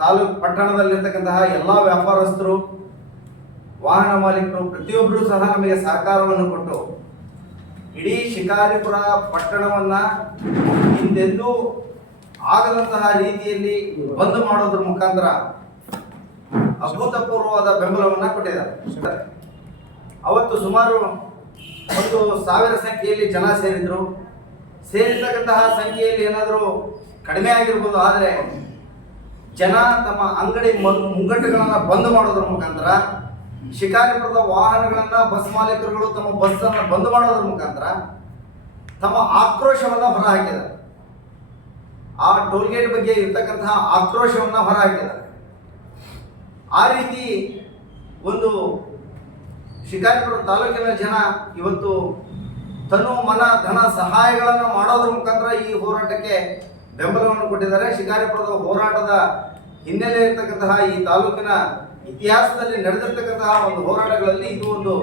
ತಾಲೂಕು ಪಟ್ಟಣದಲ್ಲಿರ್ತಕ್ಕಂತಹ ಎಲ್ಲ ವ್ಯಾಪಾರಸ್ಥರು, ವಾಹನ ಮಾಲೀಕರು ಪ್ರತಿಯೊಬ್ಬರು ಸಹ ನಮಗೆ ಸಹಕಾರವನ್ನು ಕೊಟ್ಟು ಇಡೀ ಶಿಕಾರಿಪುರ ಪಟ್ಟಣವನ್ನ ಹಿಂದೆಂದೂ ಆಗದಂತಹ ರೀತಿಯಲ್ಲಿ ಬಂದ್ ಮಾಡೋದ್ರ ಮುಖಾಂತರ ಅಭೂತಪೂರ್ವವಾದ ಬೆಂಬಲವನ್ನ ಕೊಟ್ಟಿದ್ದಾರೆ. ಅವತ್ತು ಸುಮಾರು 1,000 ಸಂಖ್ಯೆಯಲ್ಲಿ ಜನ ಸೇರಿದ್ರು. ಸೇರಿರ್ತಕ್ಕಂತಹ ಸಂಖ್ಯೆಯಲ್ಲಿ ಏನಾದರೂ ಕಡಿಮೆ ಆಗಿರ್ಬೋದು, ಆದರೆ ಜನ ತಮ್ಮ ಅಂಗಡಿ ಮುಂಗಟ್ಟುಗಳನ್ನ ಬಂದ್ ಮಾಡೋದ್ರ ಮುಖಾಂತರ, ಶಿಕಾರಿಪುರದ ವಾಹನಗಳನ್ನ ಬಸ್ ಮಾಲೀಕರುಗಳು ತಮ್ಮ ಬಸ್ ಅನ್ನ ಬಂದ್ ಮಾಡೋದ್ರ ಮುಖಾಂತರ ತಮ್ಮ ಆಕ್ರೋಶವನ್ನ ಹೊರಹಾಕಿದ್ದಾರೆ. ಆ ಟೋಲ್ಗೇಟ್ ಬಗ್ಗೆ ಇರ್ತಕ್ಕಂತಹ ಆಕ್ರೋಶವನ್ನ ಹೊರಹಾಕಿದ್ದಾರೆ. ಆ ರೀತಿ ಒಂದು ಶಿಕಾರಿಪುರ ತಾಲೂಕಿನ ಜನ ಇವತ್ತು ತನು ಮನ ಧನ ಸಹಾಯಗಳನ್ನು ಮಾಡೋದ್ರ ಮುಖಾಂತರ ಈ ಹೋರಾಟಕ್ಕೆ ಬೆಂಬಲವನ್ನು ಕೊಟ್ಟಿದ್ದಾರೆ. ಶಿಕಾರಿಪುರದ ಹೋರಾಟದ ಹಿನ್ನೆಲೆ ಇರತಕ್ಕಂತಹ ಈ ತಾಲೂಕಿನ ಇತಿಹಾಸದಲ್ಲಿ ನಡೆದಿರ್ತಕ್ಕಂತಹ ಒಂದು ಹೋರಾಟಗಳಲ್ಲಿ ಇದು ಒಂದು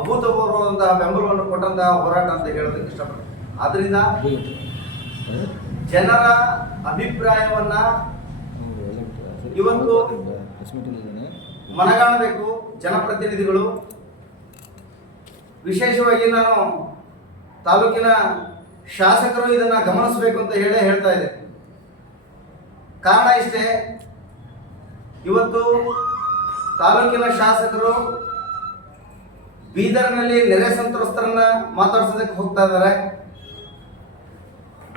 ಅಭೂತಪೂರ್ವವಾದಂತಹ ಬೆಂಬಲವನ್ನು ಕೊಟ್ಟಂತಹ ಹೋರಾಟ ಅಂತ ಹೇಳೋದಕ್ಕೆ ಇಷ್ಟಪಡ್ತೀನಿ. ಆದ್ರಿಂದ ಜನರ ಅಭಿಪ್ರಾಯವನ್ನ ಇವತ್ತು ಮನಗಾಣಬೇಕು ಜನಪ್ರತಿನಿಧಿಗಳು. ವಿಶೇಷವಾಗಿ ನಾನು ತಾಲೂಕಿನ ಶಾಸಕರು ಇದನ್ನ ಗಮನಿಸಬೇಕು ಅಂತ ಹೇಳ್ತಾ ಇದೆ. ಕಾರಣ ಇಷ್ಟೇ, ಇವತ್ತು ತಾಲೂಕಿನ ಶಾಸಕರು ಬೀದರ್ನಲ್ಲಿ ನೆರೆ ಸಂತ್ರಸ್ತರನ್ನ ಮಾತಾಡ್ಸೋದಕ್ಕೆ ಹೋಗ್ತಾ ಇದ್ದಾರೆ.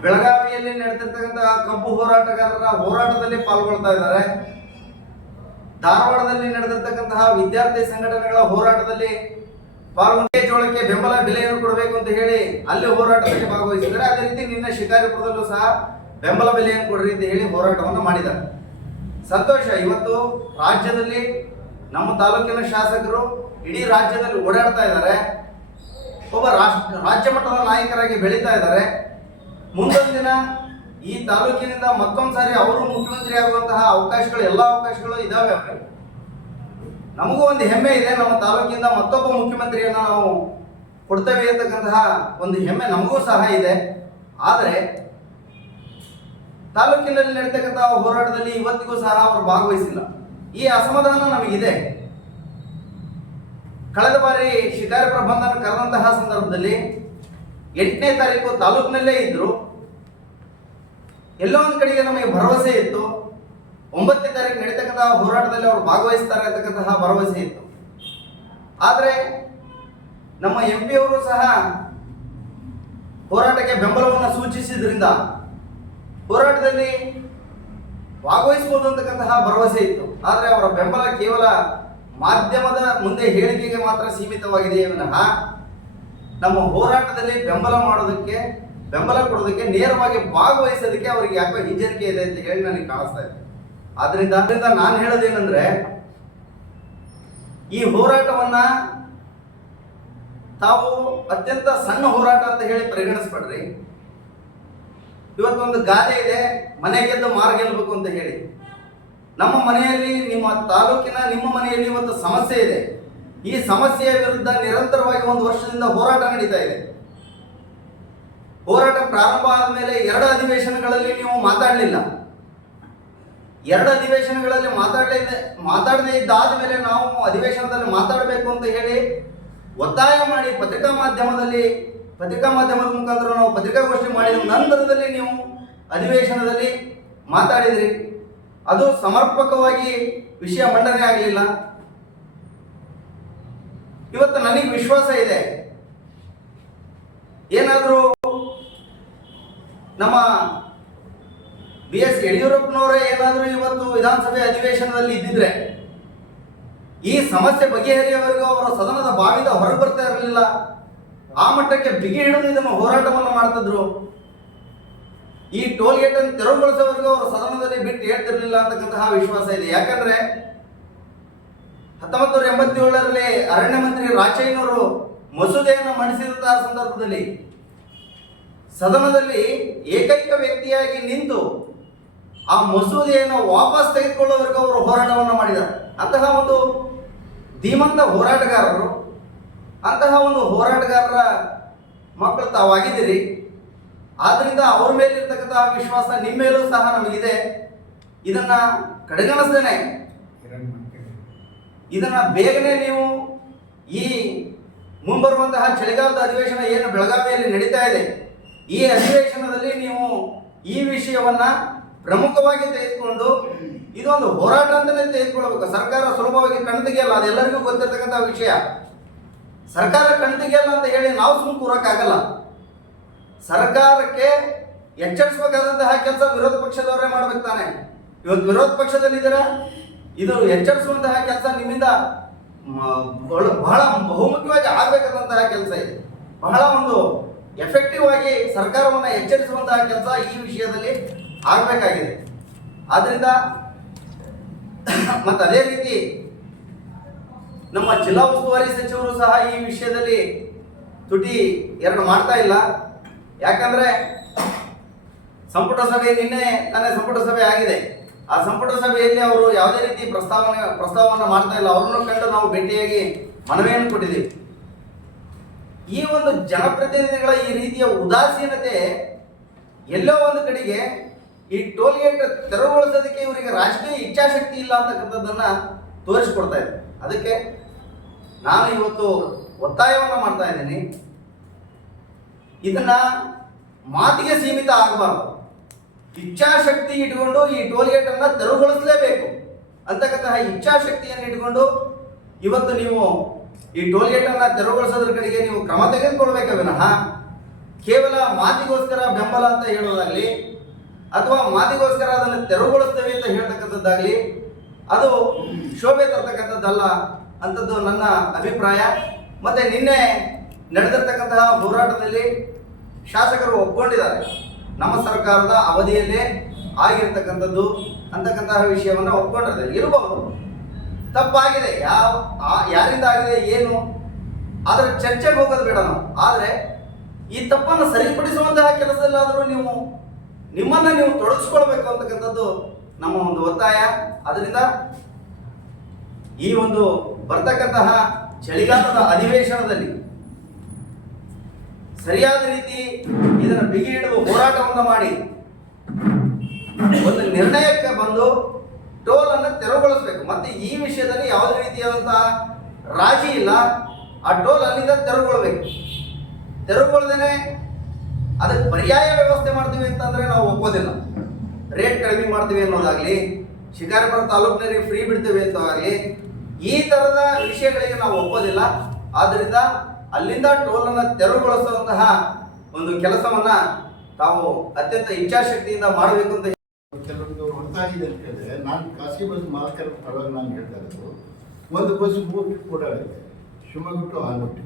ಬೆಳಗಾವಿಯಲ್ಲಿ ನಡೆದಿರ್ತಕ್ಕಂತಹ ಕಬ್ಬು ಹೋರಾಟಗಾರರ ಹೋರಾಟದಲ್ಲಿ ಪಾಲ್ಗೊಳ್ತಾ ಇದ್ದಾರೆ. ಧಾರವಾಡದಲ್ಲಿ ನಡೆದಿರ್ತಕ್ಕಂತಹ ವಿದ್ಯಾರ್ಥಿ ಸಂಘಟನೆಗಳ ಹೋರಾಟದಲ್ಲಿ ಪಾಲ್ಗೊಂಡು ಜೋಳಕ್ಕೆ ಬೆಂಬಲ ಬೆಲೆಯನ್ನು ಕೊಡಬೇಕು ಅಂತ ಹೇಳಿ ಅಲ್ಲಿ ಹೋರಾಟದಲ್ಲಿ ಭಾಗವಹಿಸಿದ್ದಾರೆ. ಅದೇ ರೀತಿ ನಿನ್ನೆ ಶಿಕಾರಿಪುರದಲ್ಲೂ ಸಹ ಬೆಂಬಲ ಬೆಲೆಯನ್ನು ಕೊಡ್ರಿ ಅಂತ ಹೇಳಿ ಹೋರಾಟವನ್ನು ಮಾಡಿದ್ದಾರೆ. ಸಂತೋಷ. ಇವತ್ತು ರಾಜ್ಯದಲ್ಲಿ ನಮ್ಮ ತಾಲೂಕಿನ ಶಾಸಕರು ಇಡೀ ರಾಜ್ಯದಲ್ಲಿ ಓಡಾಡ್ತಾ ಇದ್ದಾರೆ. ಒಬ್ಬ ರಾಜ್ಯ ಮಟ್ಟದ ನಾಯಕರಾಗಿ ಬೆಳೀತಾ ಇದ್ದಾರೆ. ಮುಂದೊಂದು ದಿನ ಈ ತಾಲೂಕಿನಿಂದ ಮತ್ತೊಂದು ಸಾರಿ ಅವರು ಮುಖ್ಯಮಂತ್ರಿ ಆಗುವಂತಹ ಅವಕಾಶಗಳು, ಎಲ್ಲ ಅವಕಾಶಗಳು ಇದಾವೆ. ನಮಗೂ ಒಂದು ಹೆಮ್ಮೆ ಇದೆ, ನಮ್ಮ ತಾಲೂಕಿಂದ ಮತ್ತೊಬ್ಬ ಮುಖ್ಯಮಂತ್ರಿಯನ್ನ ನಾವು ಕೊಡ್ತೇವೆ ಅಂತಕ್ಕಂತಹ ಒಂದು ಹೆಮ್ಮೆ ನಮಗೂ ಸಹ ಇದೆ. ಆದರೆ ತಾಲೂಕಿನಲ್ಲಿ ನಡೀತಕ್ಕಂತಹ ಹೋರಾಟದಲ್ಲಿ ಇವತ್ತಿಗೂ ಸಹ ಅವರು ಭಾಗವಹಿಸಿಲ್ಲ. ಈ ಅಸಮಾಧಾನ ನಮಗಿದೆ. ಕಳೆದ ಬಾರಿ ಶಿಕಾರಿಪುರ ಬಂಧನ ಕರೆದಂತಹ ಸಂದರ್ಭದಲ್ಲಿ 8ನೇ ತಾರೀಕು ತಾಲೂಕಿನಲ್ಲೇ ಇದ್ರು. ಎಲ್ಲೋ ಒಂದು ಕಡೆಗೆ ನಮಗೆ ಭರವಸೆ ಇತ್ತು, 9ನೇ ತಾರೀಕು ನಡೀತಕ್ಕಂತಹ ಹೋರಾಟದಲ್ಲಿ ಅವರು ಭಾಗವಹಿಸ್ತಾರೆ ಅಂತಕ್ಕಂತಹ ಭರವಸೆ ಇತ್ತು. ಆದರೆ ನಮ್ಮ MP ಅವರು ಸಹ ಹೋರಾಟಕ್ಕೆ ಬೆಂಬಲವನ್ನು ಸೂಚಿಸಿದ್ರಿಂದ ಹೋರಾಟದಲ್ಲಿ ಭಾಗವಹಿಸಬಹುದು ಅಂತಕ್ಕಂತಹ ಭರವಸೆ ಇತ್ತು. ಆದರೆ ಅವರ ಬೆಂಬಲ ಕೇವಲ ಮಾಧ್ಯಮದ ಮುಂದೆ ಹೇಳಿಕೆಗೆ ಮಾತ್ರ ಸೀಮಿತವಾಗಿದೆಯೇ ವಿನಃ ನಮ್ಮ ಹೋರಾಟದಲ್ಲಿ ಬೆಂಬಲ ಕೊಡೋದಕ್ಕೆ ನೇರವಾಗಿ ಭಾಗವಹಿಸೋದಕ್ಕೆ ಅವರಿಗೆ ಯಾಕೋ ಹಿಂಜರಿಕೆ ಇದೆ ಅಂತ ಹೇಳಿ ನನಗೆ ಕಾಣಿಸ್ತಾ ಇದೆ. ಆದ್ರಿಂದ ನಾನು ಹೇಳೋದೇನೆಂದ್ರೆ, ಈ ಹೋರಾಟವನ್ನ ತಾವು ಅತ್ಯಂತ ಸಣ್ಣ ಹೋರಾಟ ಅಂತ ಹೇಳಿ ಪರಿಗಣಿಸ್ಬೇಡ್ರಿ. ಇವತ್ತೊಂದು ಗಾದೆ ಇದೆ, ಮನೆ ಗೆದ್ದು ಮಾರು ಗೆಲ್ಲಬೇಕು ಅಂತ ಹೇಳಿ. ನಮ್ಮ ಮನೆಯಲ್ಲಿ, ನಿಮ್ಮ ತಾಲೂಕಿನ ನಿಮ್ಮ ಮನೆಯಲ್ಲಿ ಇವತ್ತು ಸಮಸ್ಯೆ ಇದೆ. ಈ ಸಮಸ್ಯೆಯ ವಿರುದ್ಧ ನಿರಂತರವಾಗಿ 1 ವರ್ಷದಿಂದ ಹೋರಾಟ ನಡೀತಾ ಇದೆ. ಹೋರಾಟ ಪ್ರಾರಂಭ ಆದ ಮೇಲೆ 2 ಅಧಿವೇಶನಗಳಲ್ಲಿ ನೀವು ಮಾತಾಡಲಿಲ್ಲ. 2 ಅಧಿವೇಶನಗಳಲ್ಲಿ ಮಾತಾಡದೇ ಇದ್ದಾದ ಮೇಲೆ ನಾವು ಅಧಿವೇಶನದಲ್ಲಿ ಮಾತಾಡಬೇಕು ಅಂತ ಹೇಳಿ ಒತ್ತಾಯ ಮಾಡಿ ಪತ್ರಿಕಾ ಮಾಧ್ಯಮದ ಮುಖಾಂತರ ನಾವು ಪತ್ರಿಕಾಗೋಷ್ಠಿ ಮಾಡಿದ ನಂತರದಲ್ಲಿ ನೀವು ಅಧಿವೇಶನದಲ್ಲಿ ಮಾತಾಡಿದ್ರಿ. ಅದು ಸಮರ್ಪಕವಾಗಿ ವಿಷಯ ಮಂಡನೆ ಆಗಲಿಲ್ಲ. ಇವತ್ತು ನನಗೆ ವಿಶ್ವಾಸ ಇದೆ, ಏನಾದರೂ ನಮ್ಮ BS ಯಡಿಯೂರಪ್ಪನವರೇ ಏನಾದರೂ ಇವತ್ತು ವಿಧಾನಸಭೆ ಅಧಿವೇಶನದಲ್ಲಿ ಇದ್ದಿದ್ರೆ ಈ ಸಮಸ್ಯೆ ಬಗೆಹರಿಯವರೆಗೂ ಅವರು ಸದನದ ಬಾವಿದ ಹೊರಗೆ ಬರ್ತಾ ಇರಲಿಲ್ಲ. ಆ ಮಟ್ಟಕ್ಕೆ ಬಿಗಿ ಹಿಡಿದು ಇದನ್ನು ಹೋರಾಟವನ್ನು ಮಾಡ್ತಿದ್ರು. ಈ ಟೋಲ್ ಗೇಟ್ ಅನ್ನು ತೆರವುಗೊಳಿಸೋವರೆಗೂ ಅವರು ಸದನದಲ್ಲಿ ಬಿಟ್ಟು ಹೇಳ್ತಿರ್ಲಿಲ್ಲ ಅಂತಕ್ಕಂತಹ ವಿಶ್ವಾಸ ಇದೆ. ಯಾಕಂದ್ರೆ 1987ರಲ್ಲಿ ಅರಣ್ಯ ಮಂತ್ರಿ ರಾಚಯ್ಯನವರು ಮಸೂದೆಯನ್ನು ಮಂಡಿಸಿದಂತಹ ಸಂದರ್ಭದಲ್ಲಿ ಸದನದಲ್ಲಿ ಏಕೈಕ ವ್ಯಕ್ತಿಯಾಗಿ ನಿಂತು ಆ ಮಸೂದೆಯನ್ನು ವಾಪಸ್ ತೆಗೆದುಕೊಳ್ಳುವವರೆಗೂ ಅವರು ಹೋರಾಟವನ್ನು ಮಾಡಿದ್ದಾರೆ. ಅಂತಹ ಒಂದು ಧೀಮಂತ ಹೋರಾಟಗಾರರು, ಅಂತಹ ಒಂದು ಹೋರಾಟಗಾರರ ಮಕ್ಕಳು ತಾವಾಗಿದ್ದೀರಿ. ಆದ್ರಿಂದ ಅವ್ರ ಮೇಲಿರ್ತಕ್ಕಂತಹ ವಿಶ್ವಾಸ ನಿಮ್ಮ ಮೇಲೂ ಸಹ ನಮಗಿದೆ. ಇದನ್ನ ಕಡೆಗಣಿಸ್ದೇನೆ ಇದನ್ನ ಬೇಗನೆ ನೀವು ಈ ಮುಂಬರುವಂತಹ ಚಳಿಗಾಲದ ಅಧಿವೇಶನ ಏನು ಬೆಳಗಾವಿಯಲ್ಲಿ ನಡೀತಾ ಇದೆ, ಈ ಅಧಿವೇಶನದಲ್ಲಿ ನೀವು ಈ ವಿಷಯವನ್ನ ಪ್ರಮುಖವಾಗಿ ತೆಗೆದುಕೊಂಡು ಇದೊಂದು ಹೋರಾಟ ಅಂತಲೇ ತೆಗೆದುಕೊಳ್ಬೇಕು. ಸರ್ಕಾರ ಸುಲಭವಾಗಿ ಕಣ್ತೆಗೆಯಲ್ಲ, ಅದೆಲ್ಲರಿಗೂ ಗೊತ್ತಿರ್ತಕ್ಕಂಥ ವಿಷಯ. ಸರ್ಕಾರ ಕಣ್ತೆಗೆಯಲ್ಲ ಅಂತ ಹೇಳಿ ನಾವು ಸುಮ್ಮನೆ ಕೂರಕ್ಕಾಗಲ್ಲ. ಸರ್ಕಾರಕ್ಕೆ ಎಚ್ಚರಿಸಬೇಕಾದಂತಹ ಕೆಲಸ ವಿರೋಧ ಪಕ್ಷದವರೇ ಮಾಡ್ಬೇಕು ತಾನೆ. ಇವತ್ತು ವಿರೋಧ ಪಕ್ಷದಲ್ಲಿದ್ದೀರಾ, ಇದು ಎಚ್ಚರಿಸುವಂತಹ ಕೆಲಸ ನಿಮ್ಮಿಂದ ಬಹಳ ಬಹುಮುಖ್ಯವಾಗಿ ಆಗಬೇಕಾದಂತಹ ಕೆಲಸ ಇದೆ. ಬಹಳ ಒಂದು ಎಫೆಕ್ಟಿವ್ ಆಗಿ ಸರ್ಕಾರವನ್ನು ಎಚ್ಚರಿಸುವಂತಹ ಕೆಲಸ ಈ ವಿಷಯದಲ್ಲಿ ಆಗಬೇಕಾಗಿದೆ. ಆದ್ರಿಂದ ಮತ್ತು ಅದೇ ರೀತಿ ನಮ್ಮ ಜಿಲ್ಲಾ ಉಸ್ತುವಾರಿ ಸಚಿವರು ಸಹ ಈ ವಿಷಯದಲ್ಲಿ ತುಟಿ ಎರಡು ಮಾಡ್ತಾ ಇಲ್ಲ. ಯಾಕಂದ್ರೆ ಸಂಪುಟ ಸಭೆ ನಿನ್ನೆ ಸಂಪುಟ ಸಭೆ ಆಗಿದೆ. ಆ ಸಂಪುಟ ಸಭೆಯಲ್ಲಿ ಅವರು ಯಾವುದೇ ರೀತಿ ಪ್ರಸ್ತಾವವನ್ನು ಮಾಡ್ತಾ ಇಲ್ಲ. ಅವರನ್ನು ಕಂಡು ನಾವು ಭೇಟಿಯಾಗಿ ಮನವಿಯನ್ನು ಕೊಟ್ಟಿದ್ದೀವಿ. ಈ ಒಂದು ಜನಪ್ರತಿನಿಧಿಗಳ ಈ ರೀತಿಯ ಉದಾಸೀನತೆ ಎಲ್ಲೋ ಒಂದು ಕಡೆಗೆ ಈ ಟೋಲ್ ಗೇಟ್ ತೆರವುಗೊಳಿಸೋದಕ್ಕೆ ಇವರಿಗೆ ರಾಜಕೀಯ ಇಚ್ಛಾಶಕ್ತಿ ಇಲ್ಲ ಅಂತಕ್ಕಂಥದ್ದನ್ನ ತೋರಿಸ್ಕೊಡ್ತಾ ಇದೆ. ಅದಕ್ಕೆ ನಾನು ಇವತ್ತು ಒತ್ತಾಯವನ್ನು ಮಾಡ್ತಾ ಇದ್ದೀನಿ, ಇದನ್ನ ಮಾತಿಗೆ ಸೀಮಿತ ಆಗಬಾರ್ದು. ಇಚ್ಛಾಶಕ್ತಿ ಇಟ್ಕೊಂಡು ಈ ಟೋಲ್ ಗೇಟ್ ಅನ್ನ ತೆರವುಗೊಳಿಸಲೇಬೇಕು ಅಂತಕ್ಕಂತಹ ಇಚ್ಛಾಶಕ್ತಿಯನ್ನು ಇಟ್ಕೊಂಡು ಇವತ್ತು ನೀವು ಈ ಟೋಲ್ ಗೇಟ್ ಅನ್ನ ತೆರವುಗೊಳಿಸೋದ್ರ ಕಡೆಗೆ ನೀವು ಕ್ರಮ ತೆಗೆದುಕೊಳ್ಬೇಕೆ ವಿನಃ ಕೇವಲ ಮಾತಿಗೋಸ್ಕರ ಬೆಂಬಲ ಅಂತ ಹೇಳೋದಾಗ್ಲಿ ಅಥವಾ ಮಾತಿಗೋಸ್ಕರ ಅದನ್ನು ತೆರವುಗೊಳಿಸ್ತೇವೆ ಅಂತ ಹೇಳ್ತಕ್ಕಂಥದ್ದಾಗ್ಲಿ ಅದು ಶೋಭೆ ತರ್ತಕ್ಕಂಥದ್ದಲ್ಲ ಅಂತದ್ದು ನನ್ನ ಅಭಿಪ್ರಾಯ. ಮತ್ತೆ ನಿನ್ನೆ ನಡೆದಿರ್ತಕ್ಕಂತಹ ಹೋರಾಟದಲ್ಲಿ ಶಾಸಕರು ಒಪ್ಕೊಂಡಿದ್ದಾರೆ, ನಮ್ಮ ಸರ್ಕಾರದ ಅವಧಿಯಲ್ಲೇ ಆಗಿರ್ತಕ್ಕಂಥದ್ದು ಅಂತಕ್ಕಂತಹ ವಿಷಯವನ್ನು ಒಪ್ಕೊಂಡಿದ್ದಾರೆ. ಇರಬಹುದು, ತಪ್ಪಾಗಿದೆ, ಯಾರಿಂದ ಆಗಿದೆ ಏನು ಅದರ ಚರ್ಚೆಗೆ ಹೋಗೋದು ಬೇಡ ನಾವು. ಆದರೆ ಈ ತಪ್ಪನ್ನು ಸರಿಪಡಿಸುವಂತಹ ಕೆಲಸದಲ್ಲಾದರೂ ನಿಮ್ಮನ್ನ ನೀವು ತೊಡಗಿಸ್ಕೊಳ್ಬೇಕು ಅಂತಕ್ಕಂಥದ್ದು ನಮ್ಮ ಒಂದು ಒತ್ತಾಯ. ಅದರಿಂದ ಈ ಒಂದು ಬರ್ತಕ್ಕಂತಹ ಚಳಿಗಾಲದ ಅಧಿವೇಶನದಲ್ಲಿ ಸರಿಯಾದ ರೀತಿ ಇದನ್ನು ಬಿಗಿ ಹಿಡಿದು ಹೋರಾಟವನ್ನು ಮಾಡಿ ಒಂದು ನಿರ್ಣಯಕ್ಕೆ ಬಂದು ಟೋಲ್ ಅನ್ನು ತೆರವುಗೊಳಿಸಬೇಕು. ಮತ್ತೆ ಈ ವಿಷಯದಲ್ಲಿ ಯಾವುದೇ ರೀತಿಯಾದಂತಹ ರಾಜಿ ಇಲ್ಲ. ಆ ಟೋಲ್ ಅಲ್ಲಿಂದ ತೆರವುಗೊಳ್ಬೇಕು. ತೆರವುಗೊಳ್ದೇನೆ ಅದಕ್ಕೆ ಪರ್ಯಾಯ ವ್ಯವಸ್ಥೆ ಮಾಡ್ತೀವಿ ಅಂತಂದ್ರೆ ನಾವು ಒಪ್ಪೋದಿಲ್ಲ. ರೇಟ್ ಕಡಿಮೆ ಮಾಡ್ತೀವಿ ಅನ್ನೋದಾಗ್ಲಿ, ಶಿಕಾರಿಪುರ ತಾಲೂಕಿನಲ್ಲಿ ಫ್ರೀ ಬಿಡ್ತೀವಿ ಅಂತವಾಗಲಿ, ಈ ತರದ ವಿಷಯಗಳಿಗೆ ನಾವು ಒಪ್ಪೋದಿಲ್ಲ. ಆದ್ರಿಂದ ಅಲ್ಲಿಂದ ಟೋಲ್ ಅನ್ನು ತೆರವುಗೊಳಿಸುವಂತಹ ಒಂದು ಕೆಲಸವನ್ನ ತಾವು ಅತ್ಯಂತ ಇಚ್ಛಾಶಕ್ತಿಯಿಂದ ಮಾಡಬೇಕು ಅಂತ ಕೆಲವೊಂದು ಹೊರತಾಗಿದೆ ಅಂತ ಹೇಳಿದ್ರೆ, ನಾನು ಖಾಸಗಿ ಬಸ್ ಮಾಲಕರ ಪರವಾಗಿ ನಾನು ಹೇಳ್ತಾ ಇರೋದು, ಒಂದು ಬಸ್ 3 ಟ್ರಿಪ್ ಓಡಾಡುತ್ತೆ, ಶಿವಮೊಗ್ಗ ಟು ಆಲಮಟ್ಟಿ.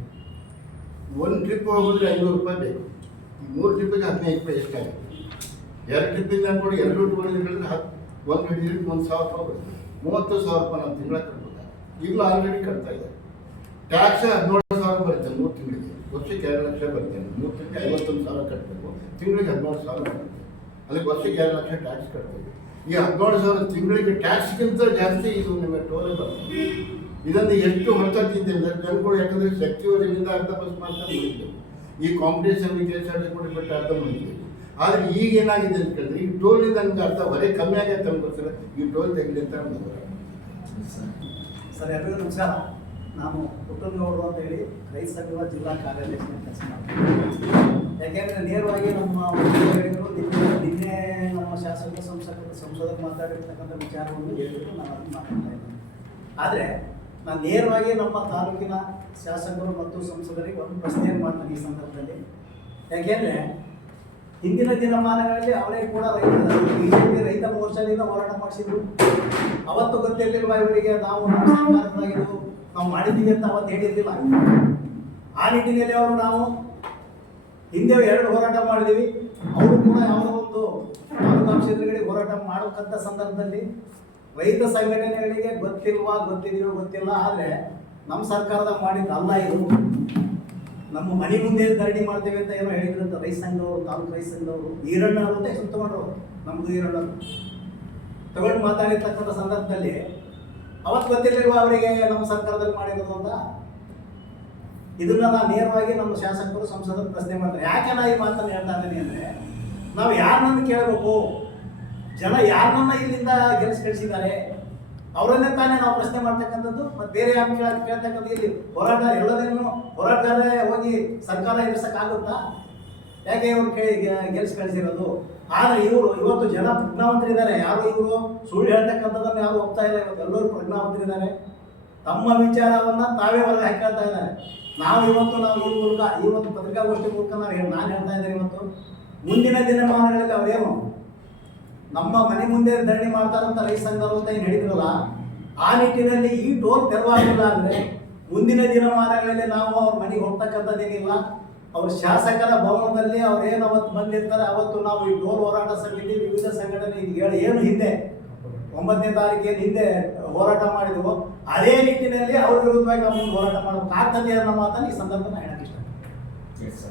ಒಂದು ಟ್ರಿಪ್ ಹೋಗಿದ್ರೆ 500 ರೂಪಾಯಿ ಬೇಕು. 3 ಟ್ರಿಪ್ಪಿಗೆ 15 ರೂಪಾಯಿ ಎಷ್ಟಾಗುತ್ತೆ? 2 ಟ್ರಿಪ್ಪಿಂದ ನೋಡಿ 2 ರೂಟ್ ಹೇಳಿದ್ರೆ ಒಂದು ಹಿಡಿದ್ರೆ 1,000 ರೂಪಾಯಿ ಬರುತ್ತೆ. 30,000 ರೂಪಾಯಿ ನಾವು ತಿಂಗಳ ಕಟ್ಬೋದು. ಈಗಲೂ ಆಲ್ರೆಡಿ ಕಟ್ತಾ ಇದ್ದಾರೆ. ಟ್ಯಾಕ್ಸ್ 17,000 ಬರುತ್ತೆ 3 ತಿಂಗಳಿಗೆ. ವರ್ಷಕ್ಕೆ 2 ಲಕ್ಷ ಬರುತ್ತೆ. 3 ತಿಂಗಳಿಗೆ 51,000 ಕಟ್ಟಬೇಕು, ತಿಂಗಳಿಗೆ 17,000 ಬರುತ್ತೆ. ಅದಕ್ಕೆ ವರ್ಷಕ್ಕೆ 2 ಲಕ್ಷ ಟ್ಯಾಕ್ಸ್ ಕಟ್ತೀವಿ. ಈ 17,000 ತಿಂಗಳಿಗೆ ಟ್ಯಾಕ್ಸ್ಗಿಂತ ಜಾಸ್ತಿ ಇದು ನಿಮ್ಮ ಟೋಲ್ ಬರ್ತದೆ. ಇದನ್ನು ಎಷ್ಟು ಹೊರತಾಗ್ತಿದ್ದೆ ಅಂದರೆ ಜನಗಳು, ಯಾಕಂದರೆ ಶಕ್ತಿ ಯೋಜನೆಯಿಂದ ಅರ್ಧ ಬಸ್ ಮಾತ್ರ ಮುಗಿತು. ಈ ಕಾಂಪಿಟೇಷನ್ KSRTC ಕೂಡ ಬಿಟ್ಟು ಅರ್ಧ ಮುಗಿತು. ಆದರೆ ಈಗ ಏನಾಗಿದೆ ಅಂತ ಕೇಳಿದ್ರೆ, ಈ ಟೋಲಿಂದ ನಮ್ಗೆ ಅರ್ಧ ಹೊರೆ ಕಮ್ಮಿ ಆಗೈತೆ ನಮಗೋಸ್ಕರ ಈ ಟೋಲ್ ತೆಗಲಿ ಅಂತ ನಮ್ಗೆ ಸರ್. ಎಲ್ಲರಿಗೂ ನಮಸ್ಕಾರ. ನಾನು ಪುಟ್ಟನಗೌಡರು ಅಂತ ಹೇಳಿ ರೈತ ಸಂಘದ ಜಿಲ್ಲಾ ಕಾರ್ಯಾಧ್ಯಕ್ಷ ಕೆಲಸ ಮಾಡ್ತೀನಿ. ಯಾಕೆಂದರೆ ನೇರವಾಗಿ ನಮ್ಮ ಹೇಳಿದರು, ನಿನ್ನೆ ನಮ್ಮ ಶಾಸಕ ಸಂಸದರು ಮಾತಾಡಿರ್ತಕ್ಕಂಥ ವಿಚಾರವನ್ನು ಹೇಳಿದ್ರು, ನಾನು ಅದನ್ನು ಮಾತಾಡ್ತಾ ಇದ್ದೀನಿ. ಆದರೆ ನಾನು ನೇರವಾಗಿ ನಮ್ಮ ತಾಲೂಕಿನ ಶಾಸಕರು ಮತ್ತು ಸಂಸದರಿಗೆ ಒಂದು ಪ್ರಶ್ನೆಯನ್ನು ಮಾಡ್ತೀನಿ ಈ ಸಂದರ್ಭದಲ್ಲಿ. ಯಾಕೆಂದರೆ ಹಿಂದಿನ ದಿನಮಾನಗಳಲ್ಲಿ ಅವರೇ ಕೂಡ ಬಿಜೆಪಿ ರೈತ ಮೋರ್ಚಾದಿಂದ ಹೋರಾಟ ಮಾಡಿಸಿದ್ರು. ಅವತ್ತು ಗೊತ್ತಿರಲಿಲ್ವ ಇವರಿಗೆ ನಾವು ಸರ್ಕಾರದಾಗಿದ್ದು ನಾವು ಮಾಡಿದ್ದೀವಿ ಅಂತ ಅವತ್ತು ಹೇಳಿದ್ದಿಲ್ಲ. ಆ ನಿಟ್ಟಿನಲ್ಲಿ ಅವರು ನಾವು ಹಿಂದೆ 2 ಹೋರಾಟ ಮಾಡಿದ್ದೀವಿ. ಅವರು ಕೂಡ ಯಾವುದೋ ಒಂದು ತಾಲೂಕಾ ಕ್ಷೇತ್ರಗಳಿಗೆ ಹೋರಾಟ ಮಾಡಬೇಕಂತ ಸಂದರ್ಭದಲ್ಲಿ ರೈತ ಸಂಘಟನೆಗಳಿಗೆ ಗೊತ್ತಿದೆಯೋ ಗೊತ್ತಿಲ್ಲ, ಆದರೆ ನಮ್ಮ ಸರ್ಕಾರದಾಗ ಮಾಡಿದ್ದಲ್ಲ ಇದು. ನಮ್ಮ ಮನೆ ಮುಂದೆ ಧರಣಿ ಮಾಡ್ತೇವೆ ಅಂತ ಏನೋ ಹೇಳಿದ್ರಂತ ರೈತ ಸಂಘದವರು, ತಾಲೂಕು ರೈತ ಸಂಘದವರು, ಈರಣ್ಣ ಅಂತ ಹೆಸರು ತಗೊಂಡ್ರು. ನಮ್ಮದು ಈರಣ್ಣ ತಗೊಂಡು ಮಾತಾಡಿರ್ತಕ್ಕಂಥ ಸಂದರ್ಭದಲ್ಲಿ ಅವತ್ತು ಗೊತ್ತಿರಲಿಲ್ವ ಅವರಿಗೆ ನಮ್ಮ ಸರ್ಕಾರದಲ್ಲಿ ಮಾಡಿರೋದು ಅಂತ. ಇದನ್ನ ನಾನು ನೇರವಾಗಿ ನಮ್ಮ ಶಾಸಕರು ಸಂಸದರು ಪ್ರಶ್ನೆ ಮಾಡ್ತಾರೆ. ಯಾಕೆ ನಾ ಈ ಮಾತನ್ನು ಹೇಳ್ತಾ ಇದ್ದೀನಿ ಅಂದರೆ, ನಾವು ಯಾರನ್ನು ಕೇಳಬೇಕು? ಜನ ಯಾರನ್ನ ಇಲ್ಲಿಂದ ಗೆಲ್ಲಿಸಿ ಕಳಿಸಿದ್ದಾರೆ ಅವರನ್ನೇ ತಾನೇ ನಾವು ಪ್ರಶ್ನೆ ಮಾಡ್ತಕ್ಕಂಥದ್ದು. ಮತ್ತೆ ಬೇರೆ ಯಾರು ಕೇಳ್ತಕ್ಕಂಥದ್ದು ಇಲ್ಲಿ ಹೋರಾಟ ಎಲ್ಲದೇನು ಹೋರಾಟಗಾರರೇ ಹೋಗಿ ಸರ್ಕಾರ ಎದುರಿಸಕ್ಕಾಗುತ್ತಾ? ಯಾಕೆ ಇವ್ರು ಗೆಲ್ಲಿಸಿ ಕಳಿಸಿರೋದು? ಆದ್ರೆ ಇವರು ಇವತ್ತು ಜನ ಪ್ರಜ್ಞಾವಂತರಿದ್ದಾರೆ. ಯಾರು ಇವರು ಸುಳ್ಳು ಹೇಳ್ತಕ್ಕಂಥದ್ದನ್ನು ಯಾರು ಹೋಗ್ತಾ ಇಲ್ಲ. ಇವತ್ತು ಎಲ್ಲರೂ ಪ್ರಜ್ಞಾವಂತರಿದ್ದಾರೆ. ತಮ್ಮ ವಿಚಾರವನ್ನ ತಾವೇ ಹೊರಗೆ ಹಾಕೊಳ್ತಾ ಇದ್ದಾರೆ. ನಾವು ಈ ಮೂಲಕ ಈ ಒಂದು ಪತ್ರಿಕಾಗೋಷ್ಠಿ ಮೂಲಕ ನಾನು ಹೇಳ್ತಾ ಇದ್ದೇನೆ, ಇವತ್ತು ಮುಂದಿನ ದಿನಮಾನಗಳಲ್ಲಿ ಅವರೇನು ನಮ್ಮ ಮನೆ ಮುಂದೆ ಧರಣಿ ಮಾಡ್ತಾರಂತ ರೈತ ಸಂಘರು ಅಂತ ಏನು ಹೇಳಿದ್ರಲ್ಲ, ಆ ನಿಟ್ಟಿನಲ್ಲಿ ಈ ಟೋಲ್ ತೆರವಾಗಿಲ್ಲ ಅಂದ್ರೆ ಮುಂದಿನ ದಿನಮಾನಗಳಲ್ಲಿ ನಾವು ಅವ್ರ ಮನೆಗೆ ಹೋಗ್ತಕ್ಕಂಥದ್ದೇನಿಲ್ಲ. ಅವ್ರ ಶಾಸಕರ ಭವನದಲ್ಲಿ ಅವ್ರೇನು ಅವತ್ತು ಬಂದಿರ್ತಾರೆ ಅವತ್ತು ನಾವು ಈ ಟೋಲ್ ಹೋರಾಟ ಸಮಿತಿ ವಿವಿಧ ಸಂಘಟನೆ ಏನು ಹಿಂದೆ 9ನೇ ತಾರೀಕಿನ ಹಿಂದೆ ಹೋರಾಟ ಮಾಡಿದ್ವು, ಅದೇ ನಿಟ್ಟಿನಲ್ಲಿ ಅವ್ರ ವಿರುದ್ಧವಾಗಿ ನಾವು ಹೋರಾಟ ಮಾಡಬೇಕಾಗ್ತದೆ ಅನ್ನೋ ಮಾತನ್ನು ಈ ಸಂದರ್ಭದಲ್ಲಿ ಹೇಳಕ್ಕೆ ಇಷ್ಟ.